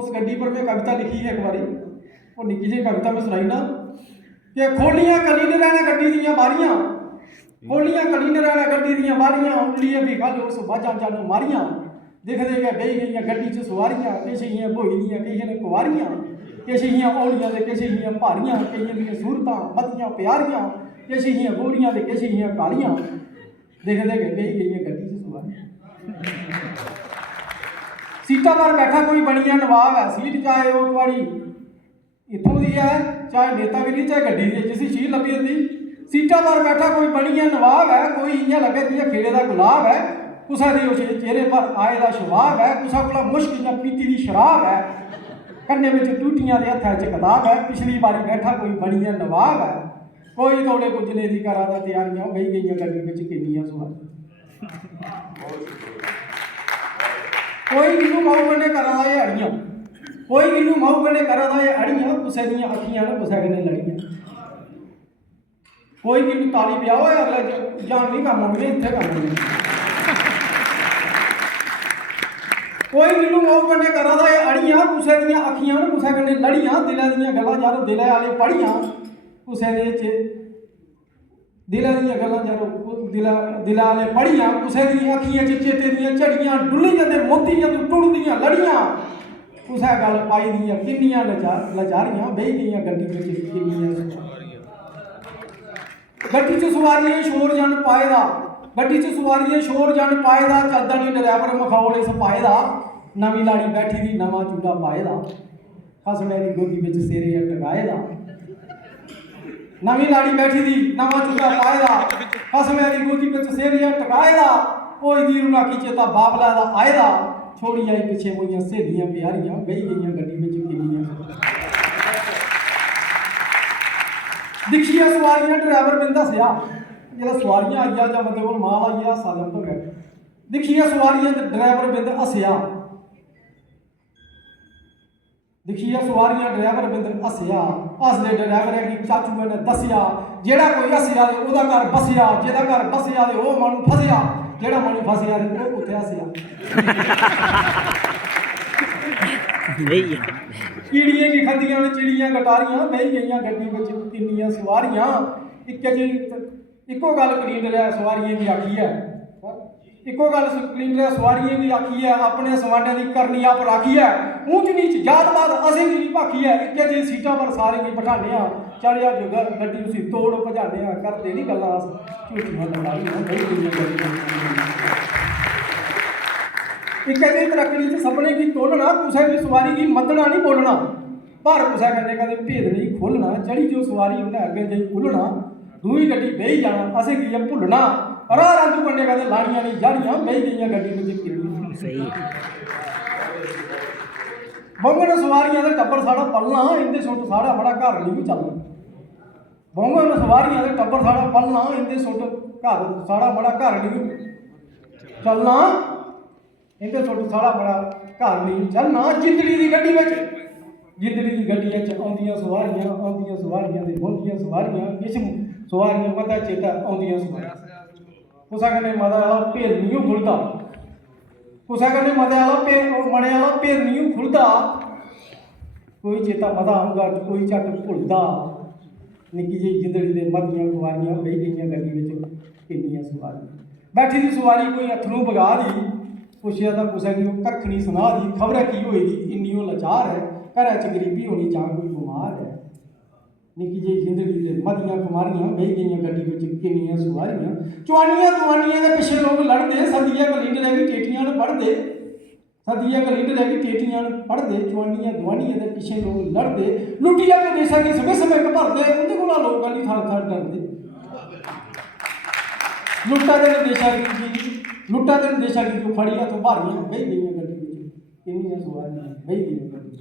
उस गड्डी पर मैं कविता लिखी है एक बारी, वो निक्की जी कविता में सुनाई ना कि खोलियां कली ने रहना गड्डी दियां बारियां, खोलियां कली ने रहना गड्डी दियां बारियां, उंगलियां भी गल उस बाजा जानो मारियां, देख दे के बही गई गड्डी च सवारियां, किश हियां बोई दियां किश ने कुआरियां, किश हियां औलियां ते किश हियां भारियां, कईयां दियां सूरतां मतियां प्यारियां, किश हियां गोरियां ते किश हियां कालियां, देख दे के बही गई गड्डी च सवारियां। सीटा पर बैठा कोई बनिया नवाब है, सीट चाहे वो थोड़ी इतों की है चाहे नेतागिरी चाहे गड्डी दी जिसी शील लभी होती, सीटा पर बैठा कोई बनिया नवाब है, कोई इयां लगे जियां खेड़े का गुलाब है, कुसा के चेहरे पर आए का शवाब है, कुसा को मुश्क इयां पीती की शराब है, कन्ने में टूटियां के हत्था च किताब है, पिछली बारी बैठा कोई बनिया नवाब है, कोई तौले पुजने की करा दा तैयारियां, बही गई गड्डी में किन्नियां सवारियां। कोई किनू माऊ कन्ने करा दा है अड़ियां, कोई किनू माऊ कन्ने करा दा है अड़ियां, कुसै दियां अखियां ने कुसै कन्ने लड़ियां, कोई किनू ताली पियाओ अगले जान नहीं कम होने इत्थे कम होने, कोई किनू माऊ कन्ने करा दा है अड़ियां, कुसै दियां अखियां ने कुसै कन्ने लड़ियां, दिलै दियां गल्लां यारो दिलै आले पढ़ियां, कुसै दे च दिलै दियां गल्लां यारो दिलै आले पढ़ियां, कुसै दियां अखियां च चेते दियां झड़ियां, डुल्लियां ते मोती जदों टुटदियां लड़ियां, कुसै गल पाई दियां किन्नियां लजारियां, बही गईयां गड्डी विच किन्नियां सवारियां। गड्डी च सवारियां शोर जन पाए दा, गड्डी च सवारियां शोर जन पाए दा, चलदा नहीं ड्राइवर मखौल इस पाए दा, नवीं लाड़ी बैठी दी नवां चूड़ा पाए दा, खसमे दी गोदी विच सिर टकाए दा, नवीं लाड़ी बैठी दी नवां चूड़ा पाए दा, खसमे दी गोदी विच सिर टकाए दा, ओए दी रुनाकी चेता बाबला दा आए दा, छोड़ी आई पिछे मोइयां सहेलियां प्यारियां, बही गईयां गड्डी विच किन्नियां। दिखिया सवारियां ड्राइवर बिंद हस्या, जिसलै सवारियां आई जां मतलब माल आई गया हस्सा जंदा गया, दिखिया सवारियां ड्राइवर बिंद हस्या, दिखिया सवारियां ड्राइवर बिंद हस्या, हसदे ड्राइवर की चाचू ने दसिया, जेड़ा कोई हस्या ते ओहदा घर बसिया, जेदा घर बसिया ते ओह मानू फसिया, जेड़ा मानू फसिया ते ओह कुत्थे हस्या। कीड़ियां की खंदियां चिड़ियां गटारियां, बही गईयां गड्डी विच किन्नियां सवारियां, इक्को गल कलींडर सवारियां की आखी है, इक्को गल कलींडर सवारियां की आखी है, अपने सवाने की करनी आप राखी है, ऊंच नीच जात पात असें की नहीं भाखी है, इक्के जी सीटा पर सारे की बिठाने आ, चढ़ जा जो गड्डी उसी तोड़ भजाने आ, करते नहीं गल्लां झूठियां लड़ाइयां, बही गईयां गड्डी। इक्के जी तरक्की च सपने की तोलना, कुसै की सवारी की मद्दना नहीं बोलना, पर कुसै कन्नै कदे भेद नहीं खोलना, चढ़ी जो सवारी उन्हें अगे जाई उलना, दूई गड्डी बेही जाना असें की भुलना, राह रंजू कन्नै कदे लाड़ियां नहीं जाड़ियां, बही गईयां गड्डी विच किन्नियां। सही बौंगन सवारियां का टब्बर साड़ा पलना, इंदे सुट साड़ा बड़ा घर नहीं चलना, बौंगन सवारियां का टब्बर साड़ा पलना, इंदे सुट घर साड़ा बड़ा घर नहीं चलना, इंदे सुट साड़ा बड़ा घर नहीं चलना। जिंदड़ी की गड्डी में जिंदड़ी की गड्डी आउंदियां सवारियां ते बौंदियां सवारियां, किश सवारियां मता चेता आउंदियां सवारियां, कुसै कन्नै मता आला भेद नहीं खुलदा, कुसै कन्नै मते आला भेद नहीं खुलदा, कोई चेता मता आऊगा कोई झट भुलदा, निक्की जी जिंदड़ी दे मतियां सवारियां, बही गईयां गड्डी विच किन्नियां सवारियां। बैठी दी सवारी कोई अथरू बगा दी, पुछया तां कुसै की कक्ख नहीं सुना दी, खबरै की होई दी इन्नी ओह लाचार है, घरै च गरीबी होनी जां कोई बमार है, निक्की जी जिंदड़ी दे मतियां कुमारियां, बही गईयां गड्डी विच किन्नियां सवारियां। चुआनियां दुआनियां दे पिछे लोग लड़दे, सदिया कलींडर की टेटियां न पढ़दे, सदिया कलींडर की टेटियां न पढ़दे, चुआनियां दुआनियां दे पिछे लोग लड़दे, लुटिया के देशा की समय समय भरदे, उंदे कोला लोग गली थां थां डरदे, लुट्टा दे देशा की जो फड़ी हत्थ भारियां, बही गईयां गड्डी विच किन्नियां सवारियां, बही गईयां गड्डी विच।